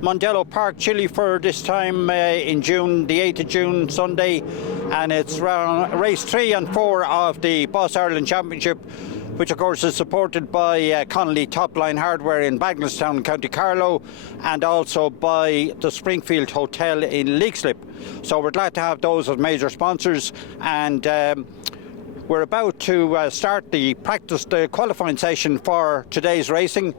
Mondello Park, Chile for this time in June, the 8th of June, Sunday, and it's race 3 and 4 of the Boss Ireland Championship, which of course is supported by Connolly Top Line Hardware in Bagnallstown, County Carlow, and also by the Springfield Hotel in Leixlip. So we're glad to have those as major sponsors, and we're about to start the qualifying session for today's racing.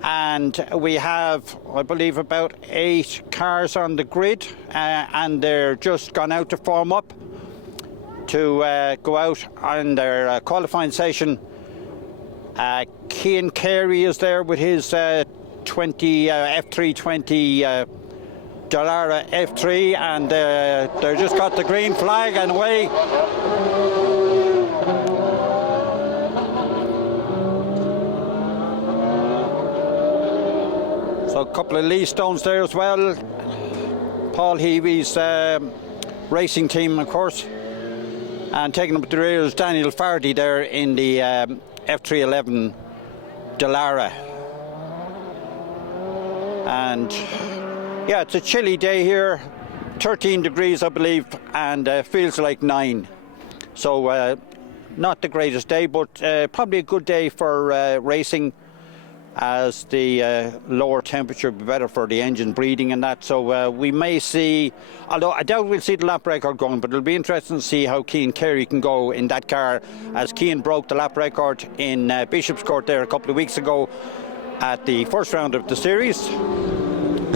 And we have, I believe, about 8 cars on the grid, and they're just gone out to form up to go out on their qualifying session. Cian Carey is there with his F320 Dallara F3, and they just got the green flag and away. So a couple of Lee Stones there as well. Paul Heavy's racing team, of course. And taking up the rear is Daniel Fardy there in the F311 Dallara. And yeah, it's a chilly day here, 13 degrees I believe, and feels like 9. So not the greatest day, but probably a good day for racing, as the lower temperature will be better for the engine breathing and that. So we may see, although I doubt we'll see the lap record going, but it'll be interesting to see how Cian Carey can go in that car, as Cian broke the lap record in Bishop's Court there a couple of weeks ago at the first round of the series.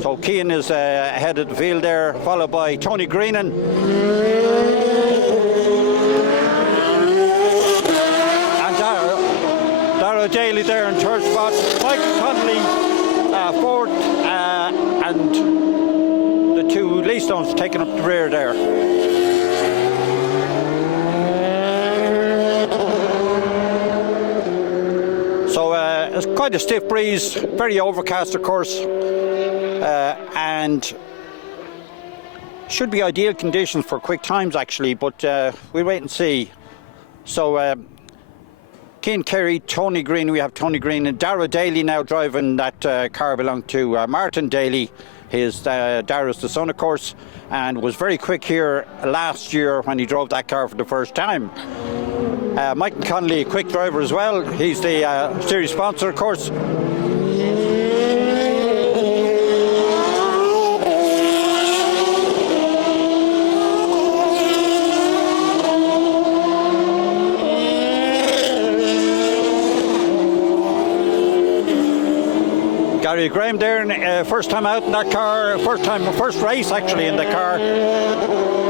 So Cian is ahead of the field there, followed by Tony Greenan. Daly there in third spot, Michael Connolly fourth, and the 2 Lee Stones taking up the rear there. So it's quite a stiff breeze, very overcast of course, and should be ideal conditions for quick times actually, but we'll wait and see. So Cian Carey, Tony Green, we have Tony Green, and Dara Daly now driving that car belonged to Martin Daly. Dara's the son, of course, and was very quick here last year when he drove that car for the first time. Michael Connolly, a quick driver as well. He's the series sponsor, of course. Gary Graham there, first time out in that car, first race actually in the car.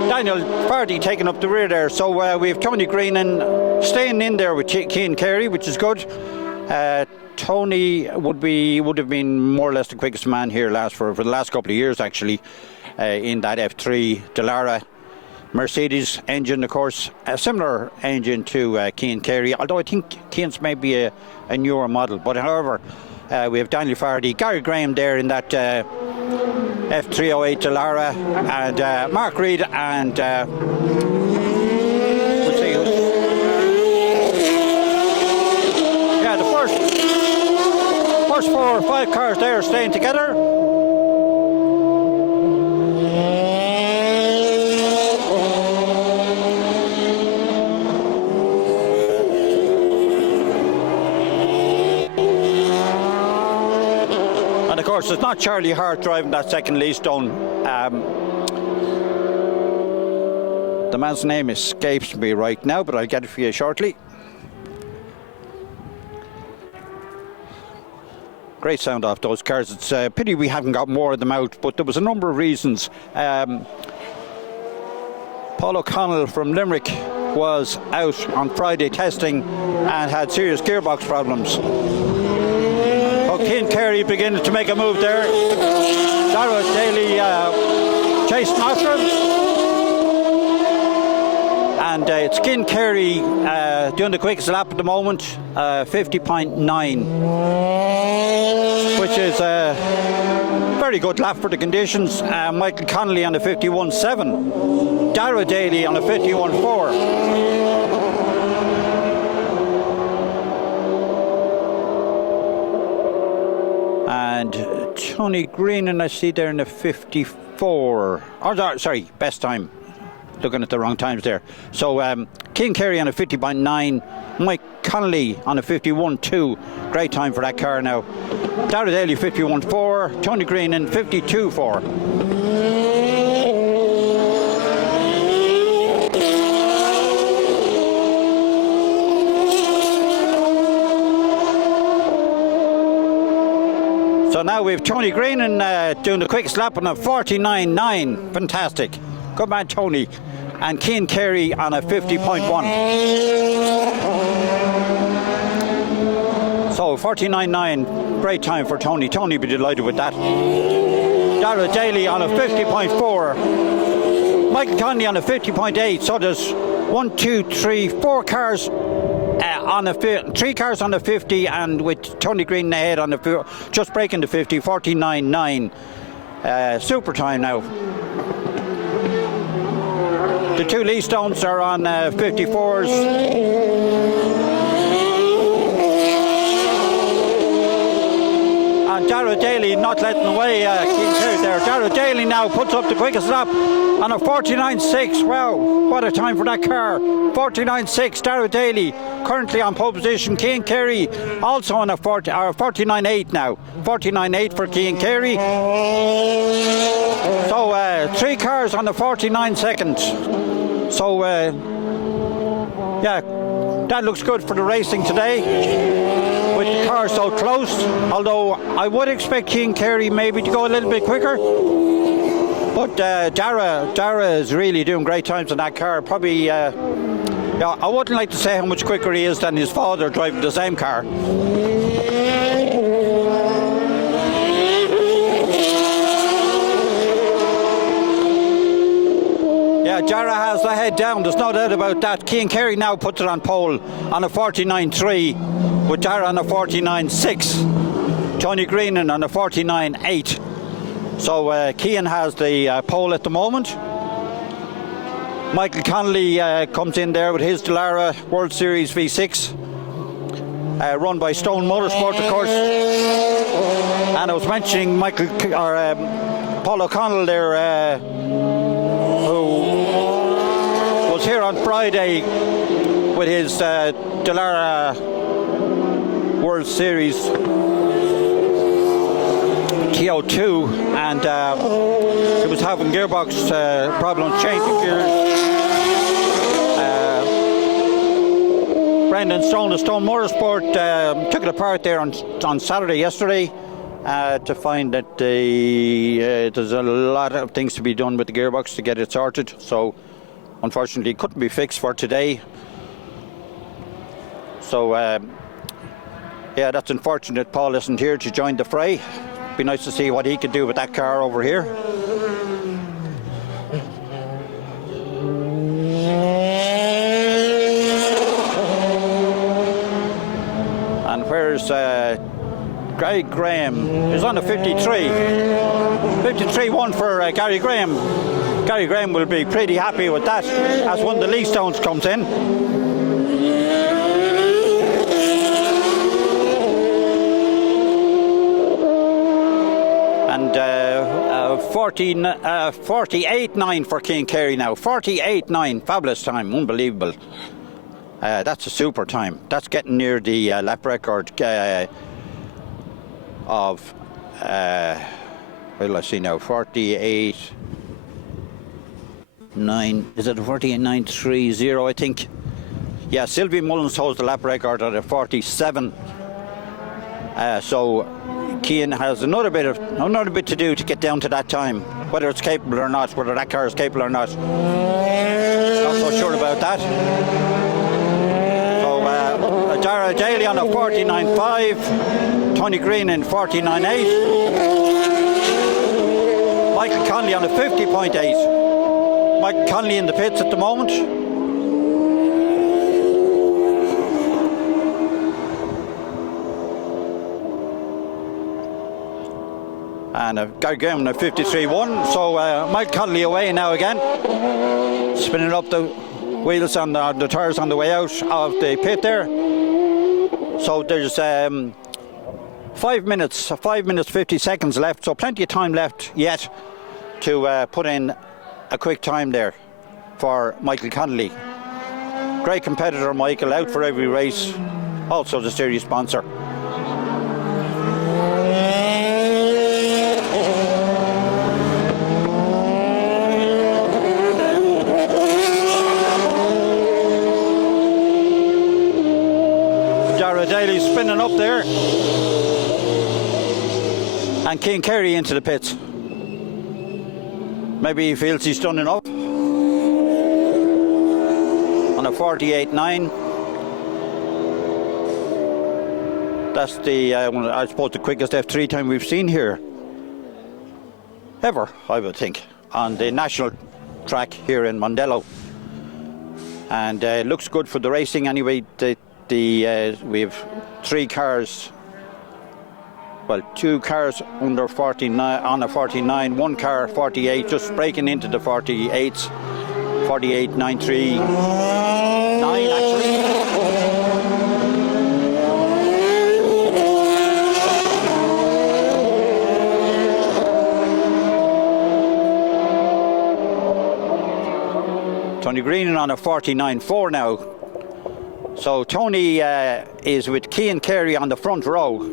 Daniel Fardy taking up the rear there. So we have Tony Green and staying in there with Cian Carey, which is good. Tony would have been more or less the quickest man here for the last couple of years actually, in that F3 Dallara Mercedes engine, of course, a similar engine to Cian Carey, although I think Cian's may be a newer model. But however, we have Daniel Fardy, Gary Graham there in that F308 Dallara, and Mark Reid, and we'll see who's... Yeah, the first 4 or 5 cars there are staying together. Of course, it's not Charlie Hart driving that second Lee Stone. The man's name escapes me right now, but I'll get it for you shortly. Great sound off those cars. It's a pity we haven't got more of them out, but there was a number of reasons. Paul O'Connell from Limerick was out on Friday testing and had serious gearbox problems. Cian Carey beginning to make a move there. Dara Daly chasing after him. And it's Cian Carey doing the quickest lap at the moment, 50.9, which is a very good lap for the conditions. Michael Connolly on a 51.7, Dara Daly on a 51.4. And Tony Green, and I see there in the 54. Oh, sorry, best time. Looking at the wrong times there. So Cian Carey on a 50.9, Mike Connolly on a 51.2. Great time for that car now. Dara Daly 51.4, Tony Green in 52.4. So now we have Tony Green and doing the quickest lap on a 49.9. Fantastic. Good man, Tony. And Cian Carey on a 50.1. So 49.9, great time for Tony. Tony will be delighted with that. Dara Daly on a 50.4. Michael Conley on a 50.8. So there's 1, 2, 3, 4 cars on a 3 cars on the 50, and with Tony Green ahead on the just breaking the 50. 49.9. Super time now. The 2 Lee Stones are on 54s. And Dara Daly not letting away Cian Carey there. Dara Daly now puts up the quickest lap on a 49.6. Wow, what a time for that car. 49.6, Dara Daly currently on pole position. Cian Carey also on a 49.8 now. 49.8 for Cian Carey. So 3 cars on the 49 seconds. So yeah, that looks good for the racing today. With the car so close, although I would expect Cian Carey maybe to go a little bit quicker. But Dara is really doing great times in that car. Probably, yeah, I wouldn't like to say how much quicker he is than his father driving the same car. Yeah, Dara has the head down, there's no doubt about that. Cian Carey now puts it on pole on a 49.3, with Dara on a 49.6. Tony Greenan on a 49.8. So Cian has the pole at the moment. Michael Connolly comes in there with his Dallara World Series V6, run by Stone Motorsport, of course. And I was mentioning Paul O'Connell there, who was here on Friday with his Dallara World Series TO2, and it was having gearbox problems, changing gears. Brendan Stone of Stone Motorsport took it apart there on Saturday yesterday to find that there's a lot of things to be done with the gearbox to get it sorted. So unfortunately it couldn't be fixed for today. So yeah, that's unfortunate. Paul isn't here to join the fray. Be nice to see what he could do with that car over here. And where's Gary Graham? He's on a 53. 53-1 for Gary Graham. Gary Graham will be pretty happy with that as one of the Lee Stones comes in. And 48.9 for Cian Carey now. 48.9, fabulous time, unbelievable. That's a super time. That's getting near the lap record of, what do I see now, 48.9, is it a 48.930, I think? Yeah, Sylvie Mullins holds the lap record at a 47. So Cian has another bit to do to get down to that time, whether it's capable or not, whether that car is capable or not. Not so sure about that. So Dara Daly on a 49.5, Tony Green in 49.8, Michael Connolly on a 50.8. Michael Connolly in the pits at the moment. And Gary Graham on a 53.1. So Mike Connolly away now again, spinning up the wheels on the tyres on the way out of the pit there. So there's 5 minutes, 5 minutes 50 seconds left, so plenty of time left yet to put in a quick time there for Michael Connolly. Great competitor, Michael, out for every race, also the series sponsor. Dara Daly's spinning up there. And King Kerry into the pits. Maybe he feels he's done enough. On a 48.9. That's the, I suppose, the quickest F3 time we've seen here. Ever, I would think, on the national track here in Mondello. And it looks good for the racing anyway. We have 3 cars. Well, 2 cars under 49 on a 49, 1 car 48, just breaking into the 48s. 48.93, 9 actually. Tony Greenan on a 49.4 now. So Tony is with Cian Carey on the front row.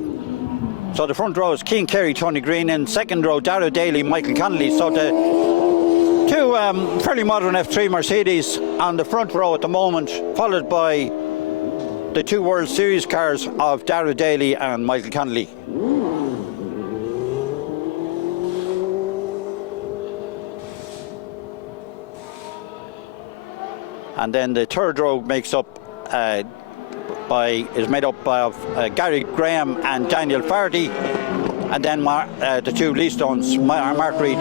So the front row is Cian Carey, Tony Greenan, second row Dara Daly, Michael Connolly. So the 2 fairly modern F3 Mercedes on the front row at the moment, followed by the 2 World Series cars of Dara Daly and Michael Connolly. And then the third row is made up of Gary Graham and Daniel Fardy, and then the 2 Leestones, Mark Reid.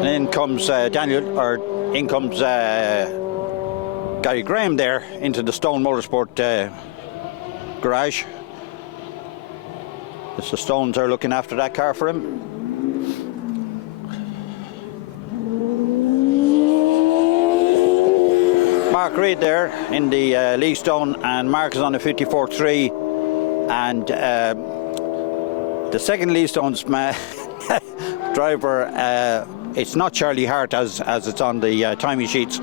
And in comes Gary Graham there into the Stone Motorsport garage. The Stones are looking after that car for him. Mark Reid there in the Lee Stone, and Mark is on a 54.3, and the second Lee Stone's driver, it's not Charlie Hart as it's on the timing sheets.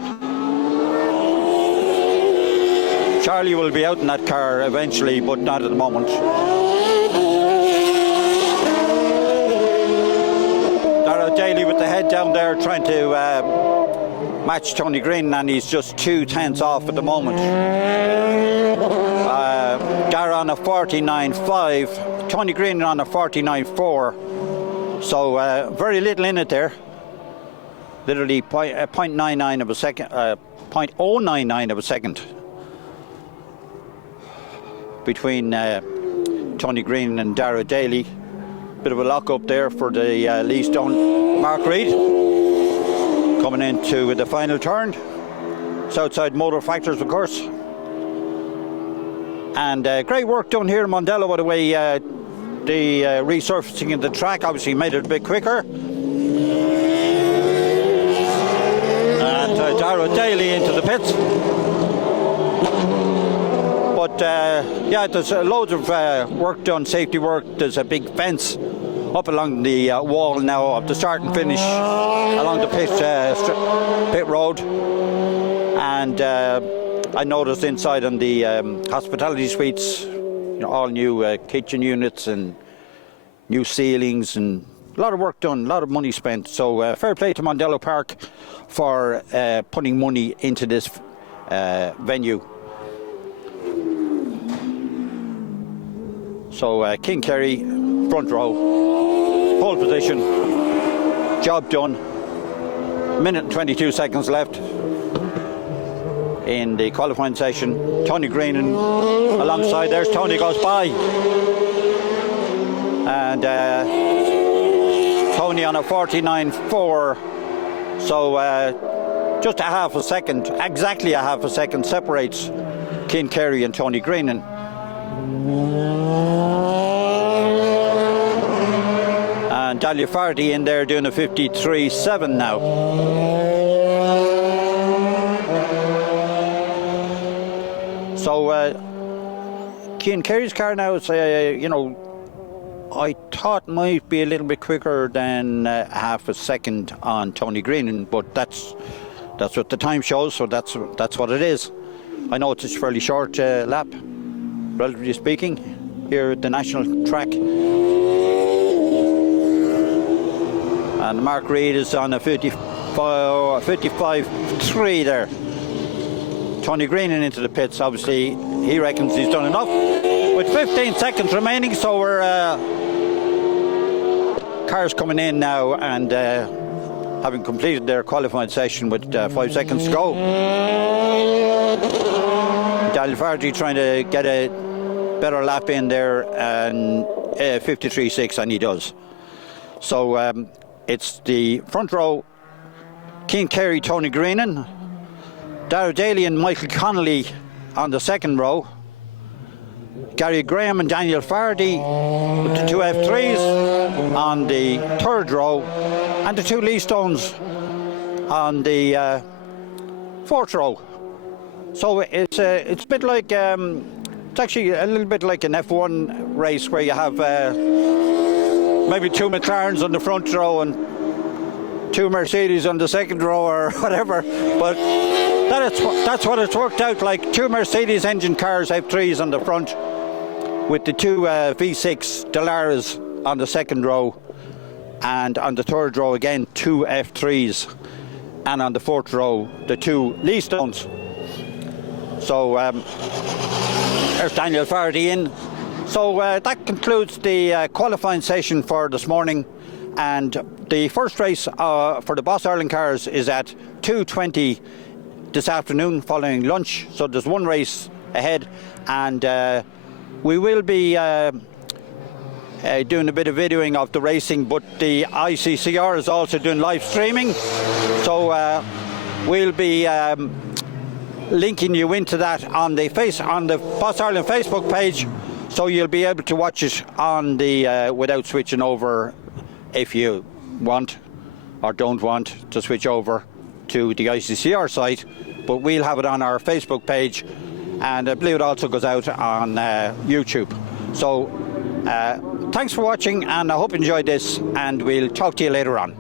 Charlie will be out in that car eventually, but not at the moment. Daly with the head down there trying to match Tony Green, and he's just 2 tenths off at the moment. Dara on a 49.5, Tony Green on a 49.4, so very little in it there. Literally 0.99 of a second, 0.099 of a second between Tony Green and Dara Daly. Bit of a lock up there for the Lee Stone. Mark Reid coming into the final turn. Southside Motor Factors, of course. And great work done here in Mondello, by the way. The resurfacing of the track obviously made it a bit quicker. And Dara Daly into the pits. But yeah, there's loads of work done, safety work. There's a big fence up along the wall now of the start and finish along the pit road. And I noticed inside on the hospitality suites, all new kitchen units and new ceilings, and a lot of work done, a lot of money spent. So fair play to Mondello Park for putting money into this venue. So King Kerry, front row, pole position, job done. Minute and 22 seconds left in the qualifying session. Tony Greenan alongside. There's Tony, goes by. And Tony on a 49.4. So just a half a second, exactly a half a second separates King Kerry and Tony Greenan. And Dahlia Farty in there doing a 53.7 now. So Cian Carey's car now is, you know, I thought might be a little bit quicker than half a second on Tony Greenan, but that's what the time shows, so that's what it is. I know it's a fairly short lap, relatively speaking, here at the national track. And Mark Reid is on a 55.3 there. Tony Greenan into the pits, obviously he reckons he's done enough. With 15 seconds remaining, so we're cars coming in now and having completed their qualifying session with 5 seconds to go. Dahlia Farty trying to get a better lap in there, and 53.6, and he does. So it's the front row, Cian Carey, Tony Greenan, Darragh Daly and Michael Connolly on the second row, Gary Graham and Daniel Fardy with the two F3s on the third row, and the two Lee Stones on the fourth row. So it's a bit like it's actually a little bit like an F1 race where you have maybe two McLarens on the front row and two Mercedes on the second row or whatever, but that's what it's worked out like. Two Mercedes engine cars, F3s on the front, with the two V6 Delaras on the second row, and on the third row again two F3s, and on the fourth row the two Lee Stones. So there's Daniel Farty in. So that concludes the qualifying session for this morning, and the first race for the Boss Ireland cars is at 2:20 this afternoon following lunch. So there's one race ahead, and we will be doing a bit of videoing of the racing, but the ICCR is also doing live streaming, so we'll be linking you into that on the Boss Ireland Facebook page, so you'll be able to watch it on the without switching over if you want or don't want to switch over to the ICCR site. But we'll have it on our Facebook page, and I believe it also goes out on YouTube. So thanks for watching, and I hope you enjoyed this, and we'll talk to you later on.